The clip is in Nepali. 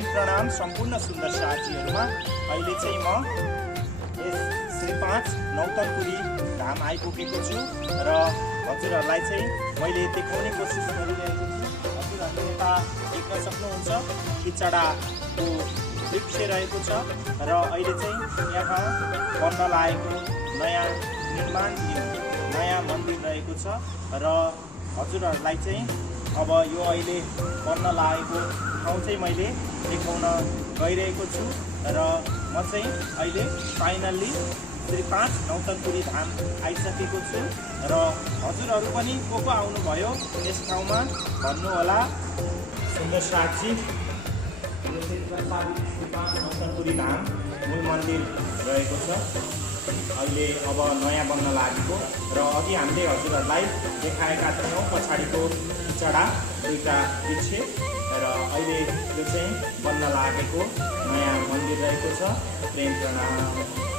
प्रेम प्रणाम सम्पूर्ण सुन्दर साथीहरुमा। अहिले चाहिँ म यस श्री 5 नौतनपुरी धाम आइपुगेको छु र हजुरहरुलाई चाहिँ मैले देखाउने कोसिस गरिरहेको छु। हजुरहरुले यता देख्न सक्नुहुन्छ खिचडाको वृक्ष रहेको छ र अहिले चाहिँ यहाँ बन्न लागेको नयाँ मन्दिर रहेको छ र हजुरहरुलाई चाहिँ अब यो अहिले बन्न लागेको ठाउँ चाहिँ मैले देखाउन गइरहेको छु र म चाहिँ अहिले फाइनल्ली श्री 5 नौतनपुरी धाम आइसकेको छु र हजुरहरु पनि को आउनुभयो यस ठाउँमा भन्नु होला। सुन्दर साथी, यो चाहिँ प्रस्तावित श्री 5 नौतनपुरी धाम मूल मन्दिर रहेको छ। अहिले अब नयाँ बन्न लागेको र अघि हामीले हजुरहरुलाई देखाएका थियौँ पछाडिको खिचडा दुईटा वृक्ष र अहिले यो चाहिँ बन्न लागेको नयाँ मन्दिर रहेको छ। प्रेम प्रणाम।